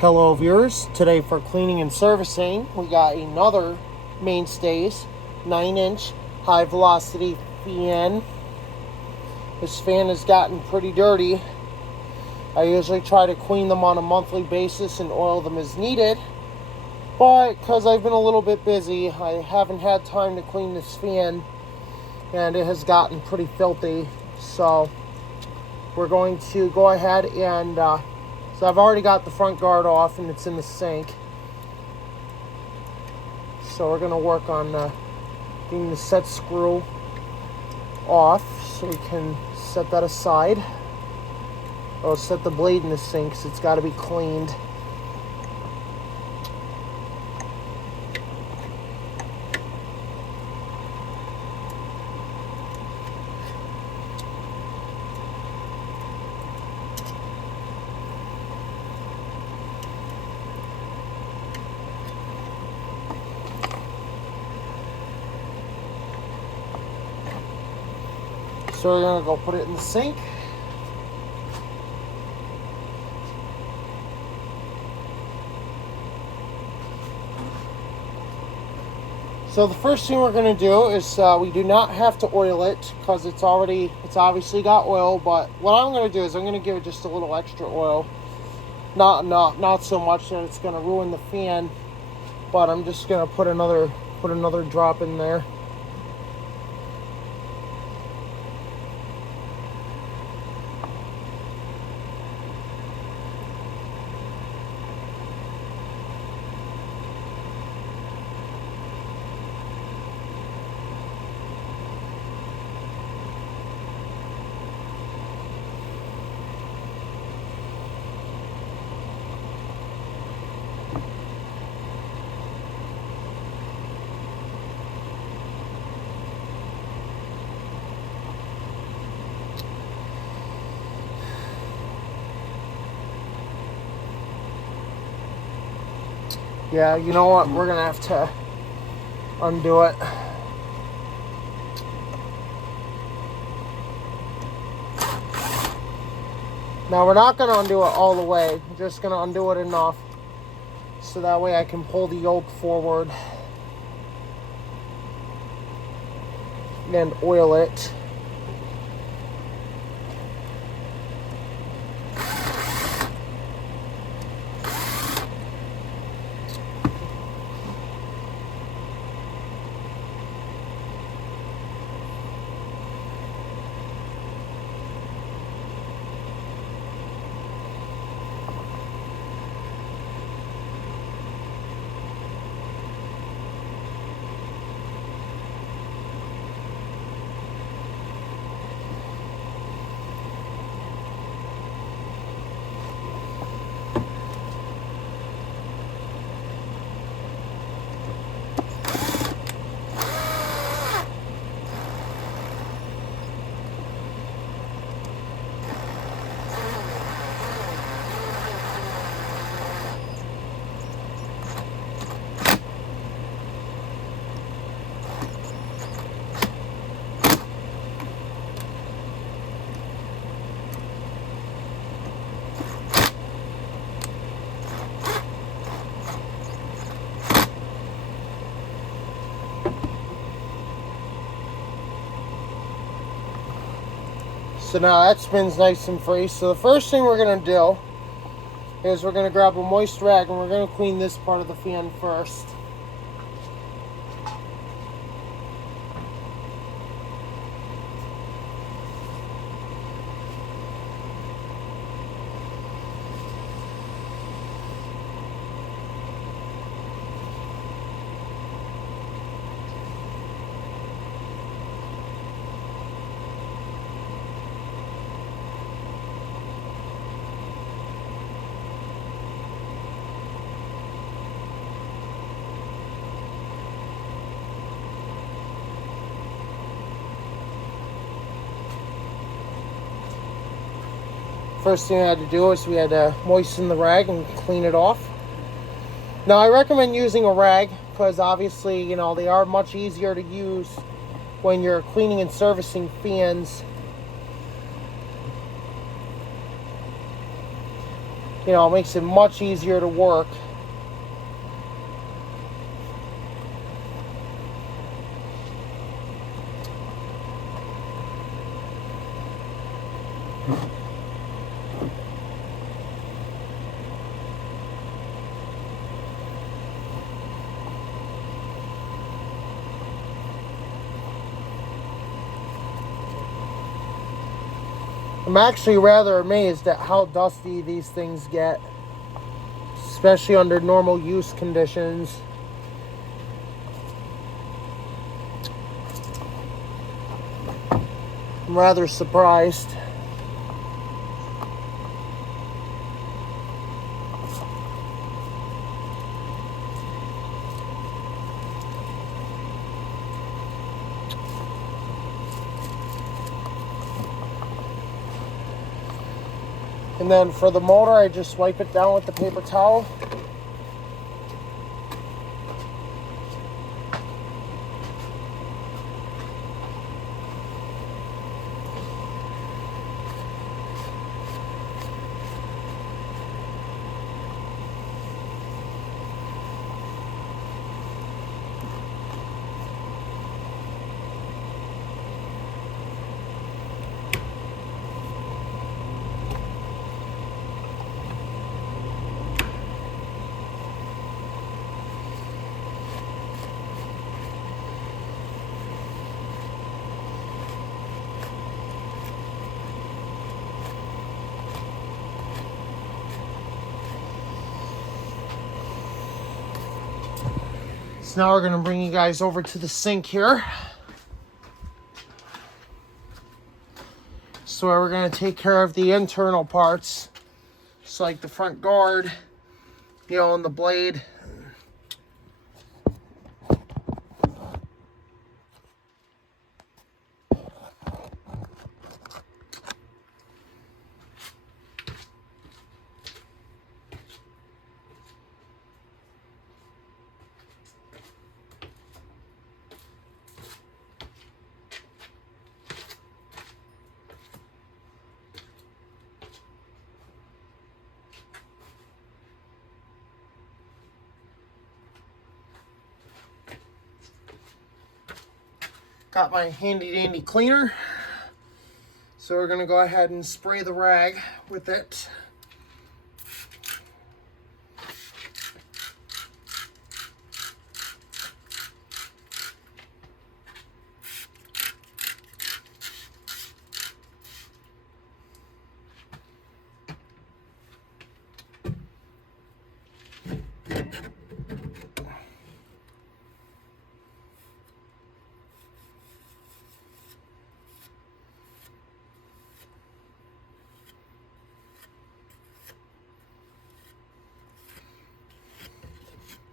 Hello viewers, today for cleaning and servicing we got another Mainstays 9-inch high velocity fan. This fan has gotten pretty dirty. I usually try to clean them on a monthly basis and oil them as needed, but because I've been a little bit busy, I haven't had time to clean this fan and it has gotten pretty filthy. So we're going to go ahead and so I've already got the front guard off and it's in the sink. So we're going to work on getting the set screw off so we can set that aside. I'll set the blade in the sink because it's got to be cleaned. So we're going to go put it in the sink. So the first thing we're going to do is we do not have to oil it because it's obviously got oil, but what I'm going to do is I'm going to give it just a little extra oil. Not so much that it's going to ruin the fan, but I'm just going to put another drop in there. Yeah, you know what? We're gonna have to undo it. Now we're not gonna undo it all the way. I'm just gonna undo it enough so that way I can pull the yoke forward and oil it. So now that spins nice and free. So the first thing we're going to do is we're going to grab a moist rag and we're going to clean this part of the fan first. First thing I had to do is we had to moisten the rag and clean it off. Now I recommend using a rag because obviously, you know, they are much easier to use when you're cleaning and servicing fans. You know, it makes it much easier to work. I'm actually rather amazed at how dusty these things get, especially under normal use conditions. I'm rather surprised. And then for the motor, I just wipe it down with the paper towel. So now we're going to bring you guys over to the sink here. So we're going to take care of the internal parts. So like the front guard, you know, and the blade. Got my handy dandy cleaner. So we're going to go ahead and spray the rag with it.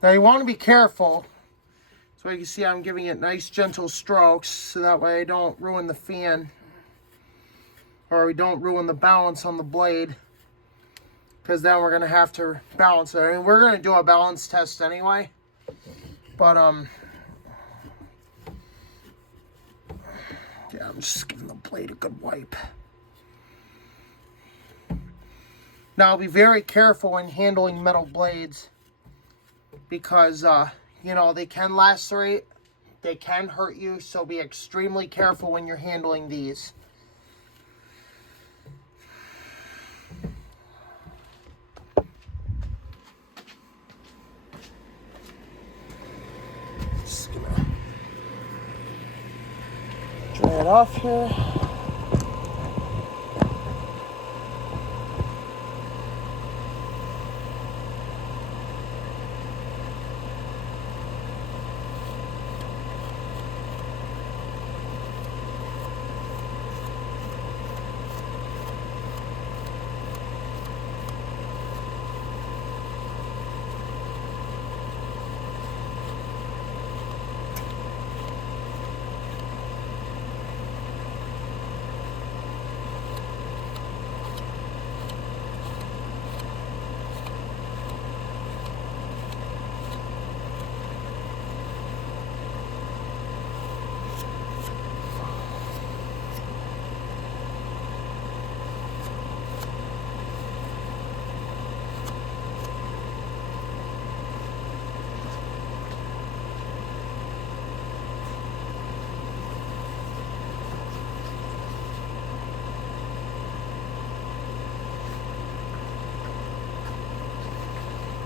Now you want to be careful. So you can see I'm giving it nice gentle strokes so that way I don't ruin the fan or we don't ruin the balance on the blade, because then we're going to have to balance it. I mean, we're going to do a balance test anyway, but yeah, I'm just giving the blade a good wipe. Now be very careful when handling metal blades, because you know, they can lacerate, they can hurt you, so be extremely careful when you're handling these. Just gonna dry it off here.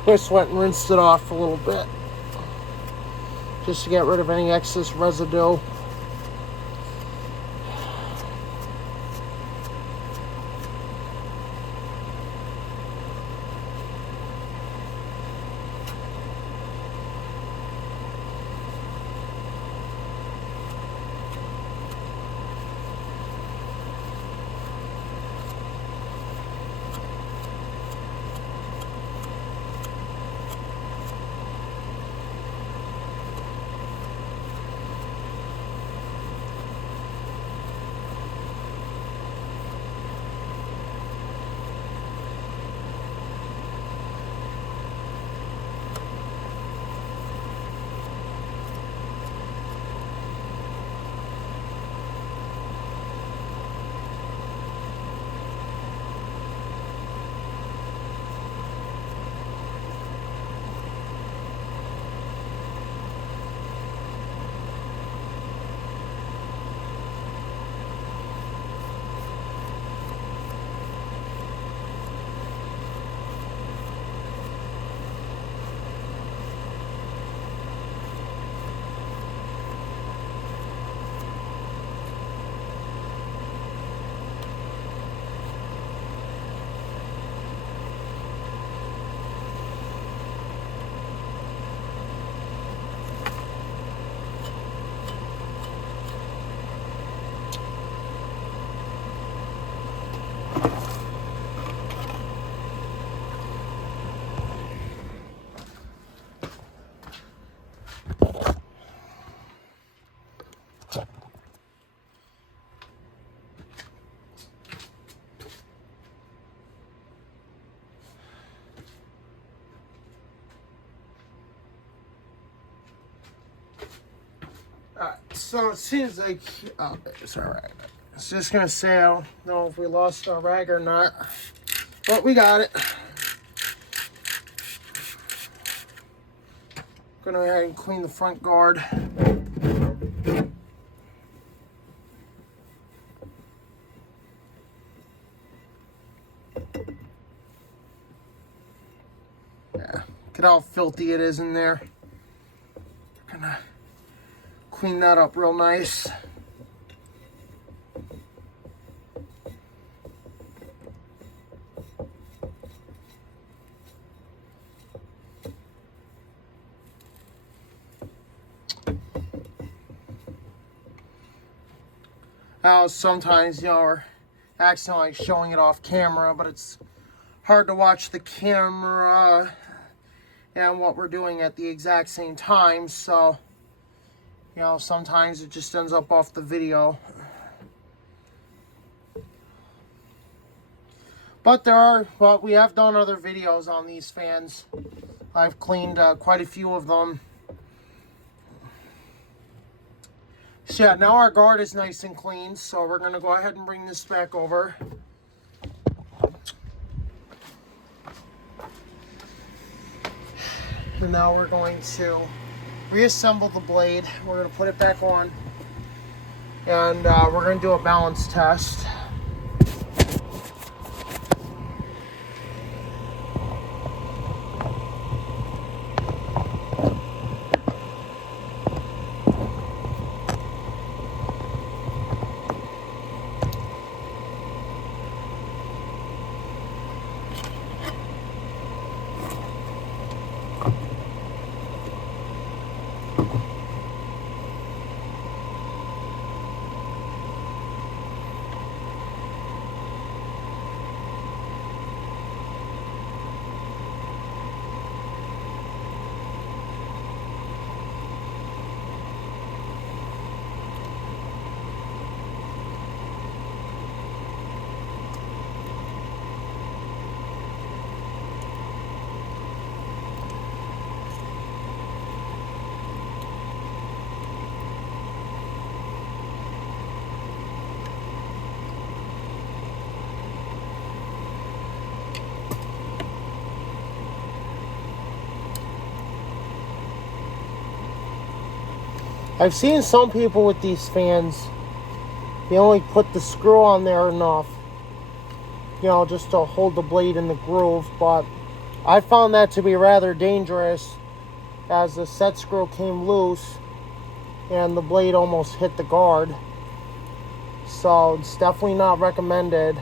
Just went and rinsed it off a little bit, just to get rid of any excess residue. So it seems like, oh, it's alright. It's just gonna say, I don't know if we lost our rag or not, but we got it. Gonna go ahead and clean the front guard. Yeah, look at how filthy it is in there. Gonna clean that up real nice. Now sometimes, you know, we're accidentally showing it off camera, but it's hard to watch the camera and what we're doing at the exact same time, so you know, sometimes it just ends up off the video. But there are, well, we have done other videos on these fans. I've cleaned quite a few of them. So yeah, now our guard is nice and clean, so we're going to go ahead and bring this back over. And now we're going to reassemble the blade. We're going to put it back on, and we're going to do a balance test. I've seen some people with these fans, they only put the screw on there enough, you know, just to hold the blade in the groove, but I found that to be rather dangerous, as the set screw came loose and the blade almost hit the guard. So it's definitely not recommended.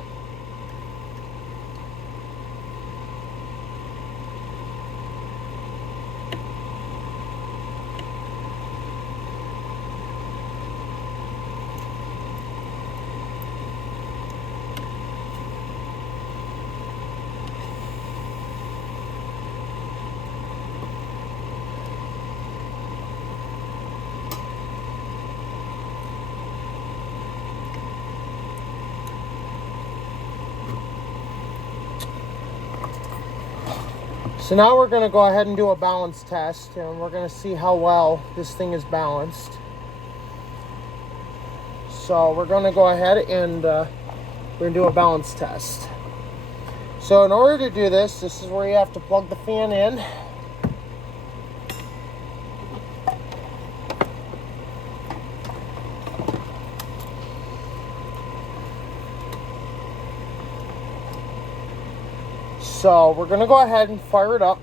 So now we're going to go ahead and do a balance test, and we're going to see how well this thing is balanced. So we're going to go ahead and we're going to do a balance test. So in order to do this, this is where you have to plug the fan in. So we're going to go ahead and fire it up.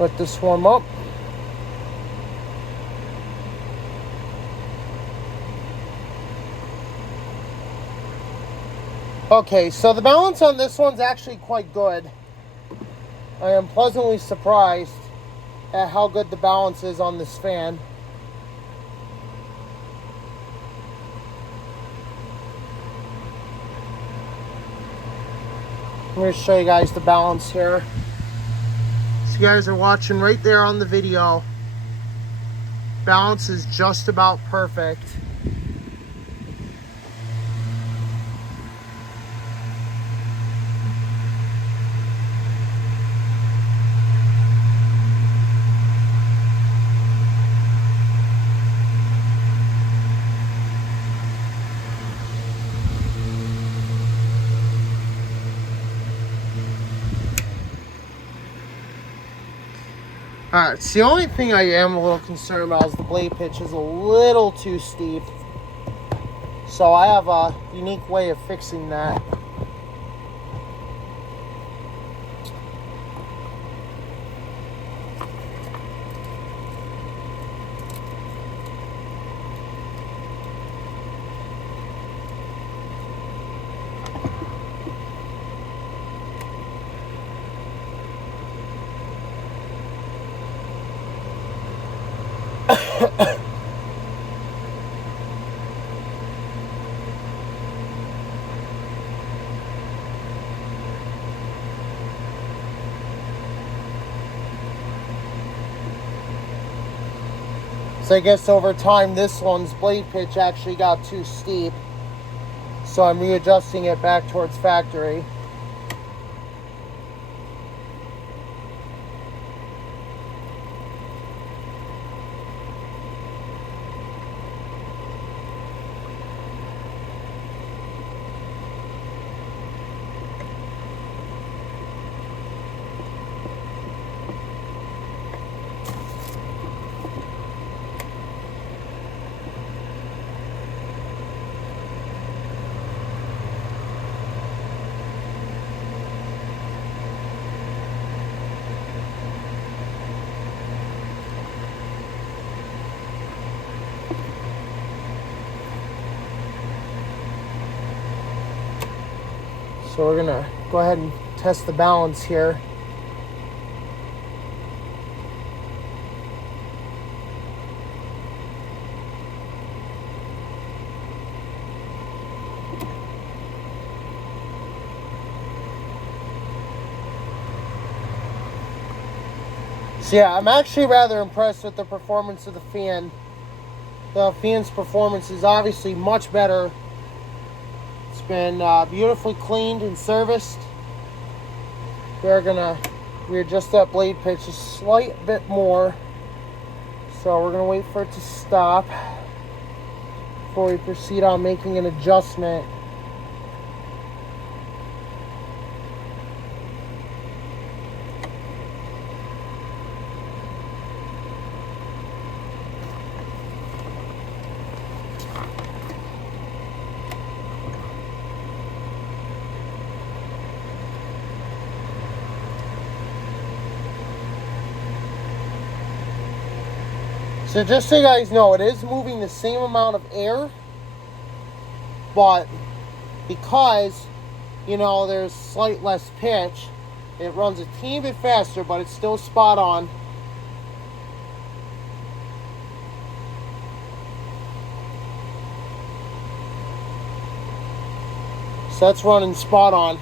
Let this warm up. Okay, so the balance on this one's actually quite good. I am pleasantly surprised at how good the balance is on this fan. I'm going to show you guys the balance here. So you guys are watching right there on the video. Balance is just about perfect. Alright, so the only thing I am a little concerned about is the blade pitch is a little too steep. So I have a unique way of fixing that. So I guess over time this one's blade pitch actually got too steep. So I'm readjusting it back towards factory. So we're gonna go ahead and test the balance here. So yeah, I'm actually rather impressed with the performance of the fan. The fan's performance is obviously much better. It's been beautifully cleaned and serviced. We're gonna readjust that blade pitch a slight bit more. So we're gonna wait for it to stop before we proceed on making an adjustment. So just so you guys know, it is moving the same amount of air, but because, you know, there's slight less pitch, it runs a teeny bit faster, but it's still spot on. So that's running spot on.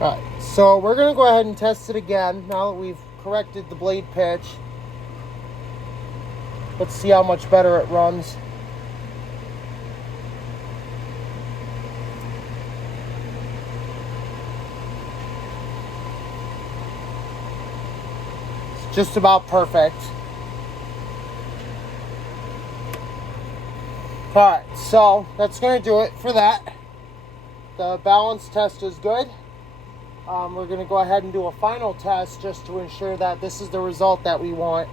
Alright, so we're going to go ahead and test it again now that we've corrected the blade pitch. Let's see how much better it runs. It's just about perfect. Alright, so that's going to do it for that. The balance test is good. We're going to go ahead and do a final test just to ensure that this is the result that we want.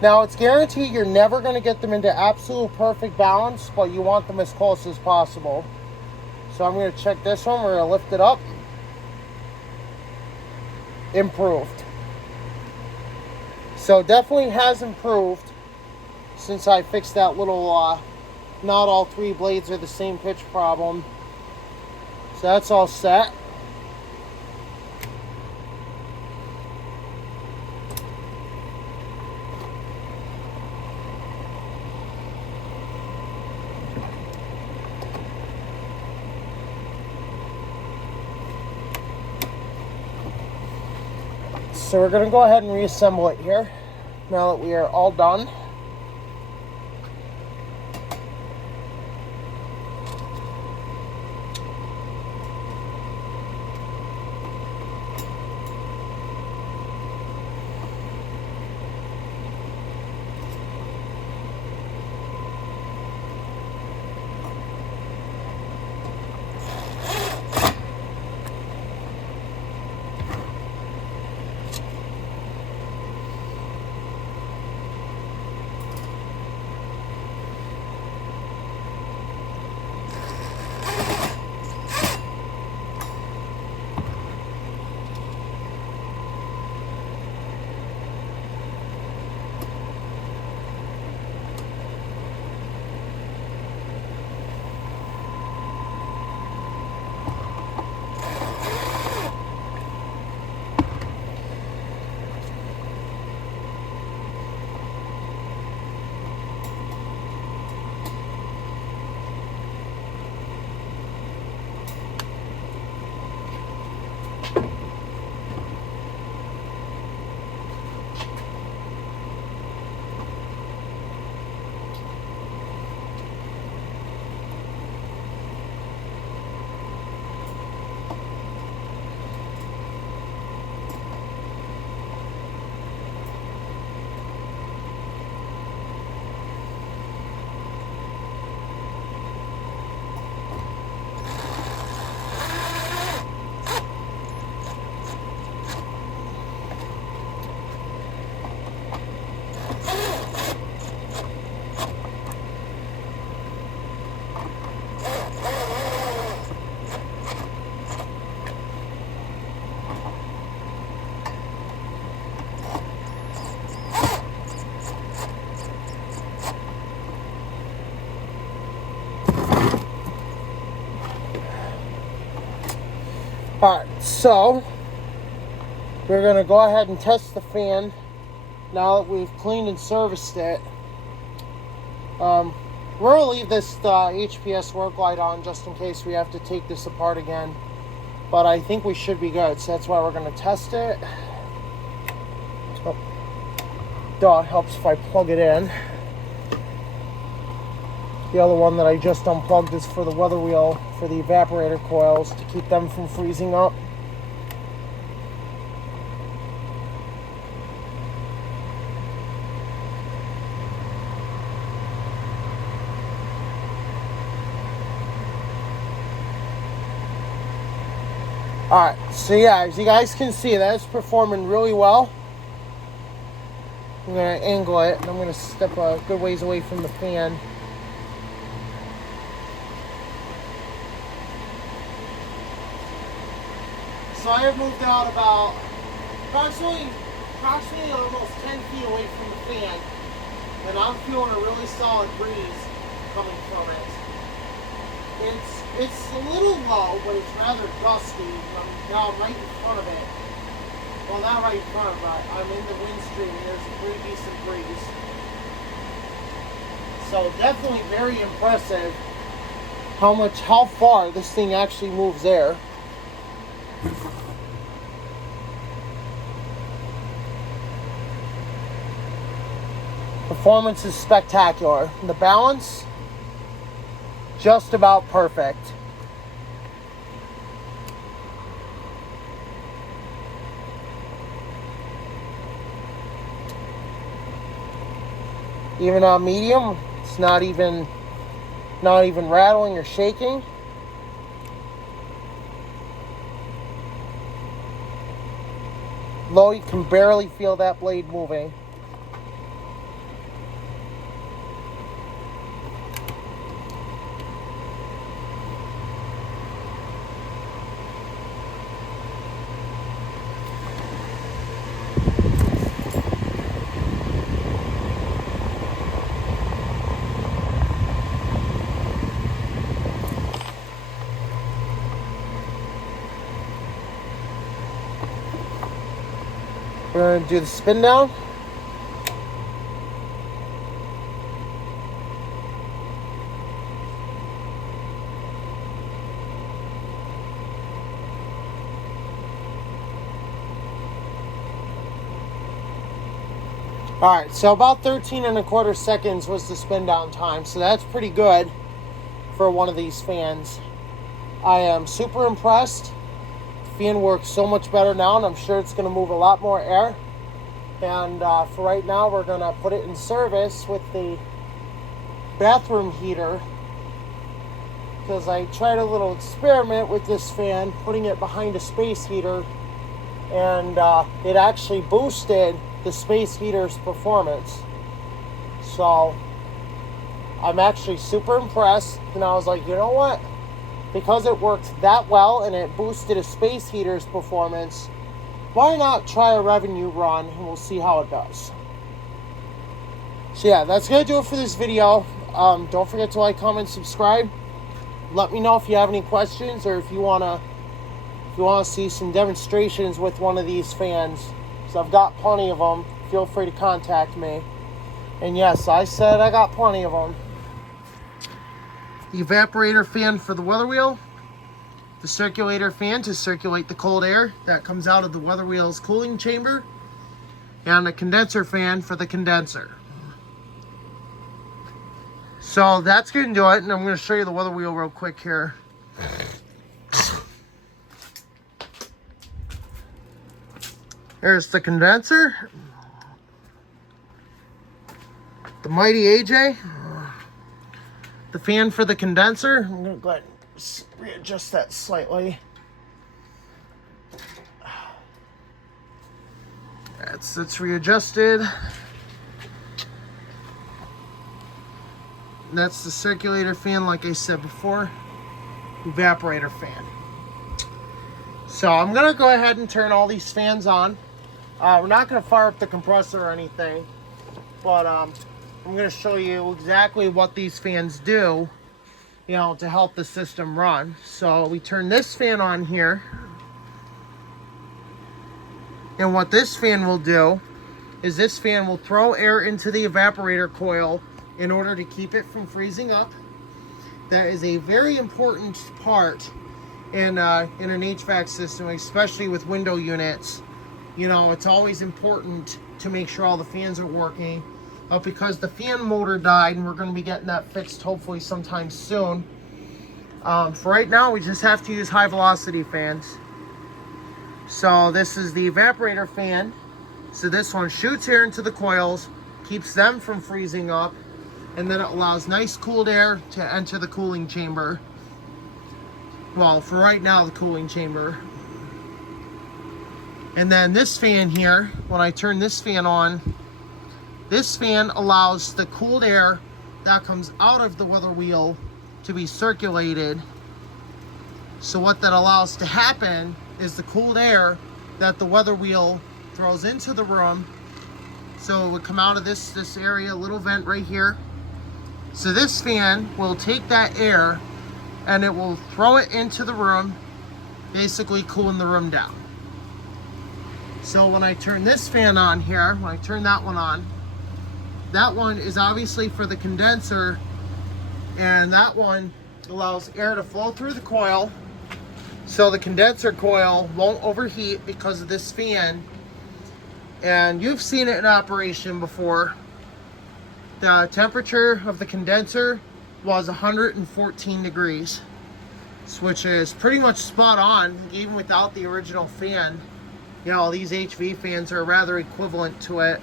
Now, it's guaranteed you're never going to get them into absolute perfect balance, but you want them as close as possible. So I'm going to check this one. We're going to lift it up. Improved. So definitely has improved since I fixed that little not all three blades are the same pitch problem. So that's all set. So we're going to go ahead and reassemble it here now that we are all done. Alright, so we're going to go ahead and test the fan now that we've cleaned and serviced it. We're going to leave this HPS work light on just in case we have to take this apart again. But I think we should be good, so that's why we're going to test it. Oh, duh, helps if I plug it in. The other one that I just unplugged is for the weather wheel, for the evaporator coils, to keep them from freezing up. Alright, so yeah, as you guys can see, that's performing really well. I'm going to angle it, and I'm going to step a good ways away from the fan. So I have moved out about approximately almost 10 feet away from the fan, and I'm feeling a really solid breeze coming from it. It's a little low, but it's rather gusty. Now I'm right in front of it. Well, not right in front of it, but I'm in the wind stream, and there's a pretty decent breeze. So definitely very impressive how far this thing actually moves air. Performance is spectacular. The balance, just about perfect. Even on medium, it's not even rattling or shaking. Low, you can barely feel that blade moving. We're going to do the spin down. Alright, so about 13.25 seconds was the spin down time, so that's pretty good for one of these fans. I am super impressed. The fan works so much better now, and I'm sure it's going to move a lot more air. And for right now, we're going to put it in service with the bathroom heater, because I tried a little experiment with this fan, putting it behind a space heater, and it actually boosted the space heater's performance. So I'm actually super impressed, and I was like, you know what, because it worked that well and it boosted a space heater's performance, why not try a revenue run, and we'll see how it does. So yeah, that's gonna do it for this video. Don't forget to like, comment, subscribe. Let me know if you have any questions, or if you wanna see some demonstrations with one of these fans. So I've got plenty of them. Feel free to contact me. And yes, I said I got plenty of them. The evaporator fan for the weather wheel. The circulator fan to circulate the cold air that comes out of the weather wheel's cooling chamber. And a condenser fan for the condenser. So that's going to do it. And I'm going to show you the weather wheel real quick here. There's the condenser, the mighty AJ, the fan for the condenser. I'm going to go ahead and readjust that slightly. That's readjusted. That's the circulator fan, like I said before, evaporator fan. So I'm going to go ahead and turn all these fans on. We're not going to fire up the compressor or anything, but I'm going to show you exactly what these fans do, to help the system run. So we turn this fan on here. And what this fan will do is this fan will throw air into the evaporator coil in order to keep it from freezing up. That is a very important part in an HVAC system, especially with window units. You know, it's always important to make sure all the fans are working. Because the fan motor died, and we're going to be getting that fixed hopefully sometime soon. For right now, we just have to use high velocity fans. So this is the evaporator fan. So this one shoots air into the coils, keeps them from freezing up, and then it allows nice cooled air to enter the cooling chamber. Well, for right now, the cooling chamber. And then this fan here, when I turn this fan on, this fan allows the cooled air that comes out of the weather wheel to be circulated. So what that allows to happen is the cooled air that the weather wheel throws into the room. So it would come out of this area, little vent right here. So this fan will take that air and it will throw it into the room, basically cooling the room down. So when I turn this fan on here, when I turn that one is obviously for the condenser, and that one allows air to flow through the coil so the condenser coil won't overheat because of this fan. And you've seen it in operation before. The temperature of the condenser was 114 degrees, which is pretty much spot on even without the original fan. You know, these HV fans are rather equivalent to it.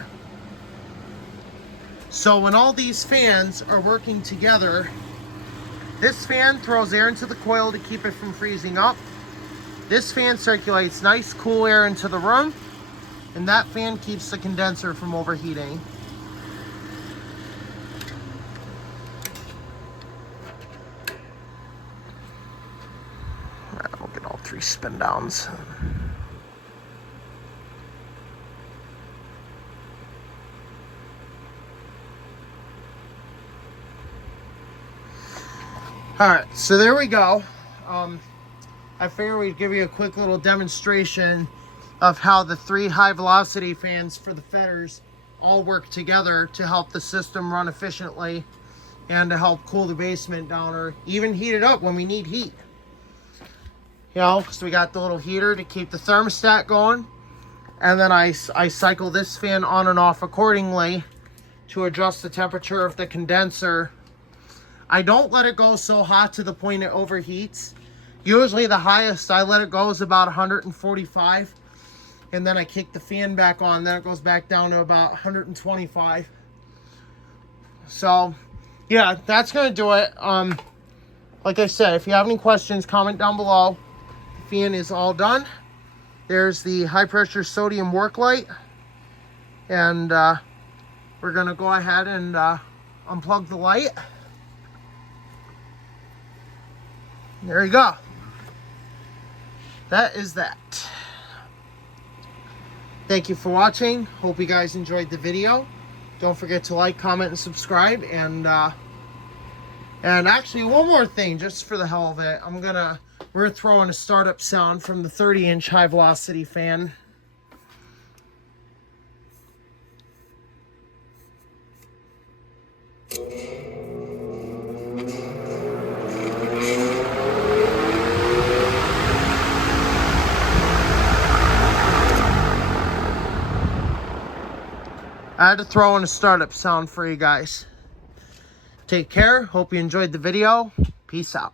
So when all these fans are working together, this fan throws air into the coil to keep it from freezing up. This fan circulates nice cool air into the room, and that fan keeps the condenser from overheating. We'll get all 3 spin downs. Alright, so there we go. I figured we'd give you a quick little demonstration of how the 3 high velocity fans for the fetters all work together to help the system run efficiently and to help cool the basement down or even heat it up when we need heat. You know, so we got the little heater to keep the thermostat going, and then I cycle this fan on and off accordingly to adjust the temperature of the condenser. I don't let it go so hot to the point it overheats. Usually the highest I let it go is about 145, and then I kick the fan back on, then it goes back down to about 125. So yeah, that's gonna do it. Like I said, if you have any questions, comment down below. The fan is all done. There's the high pressure sodium work light, and we're gonna go ahead and unplug the light. There you go. That is that. Thank you for watching. Hope you guys enjoyed the video. Don't forget to like, comment, and subscribe. And actually, one more thing, just for the hell of it, we're throwing a startup sound from the 30-inch high velocity fan. I had to throw in a startup sound for you guys. Take care. Hope you enjoyed the video. Peace out.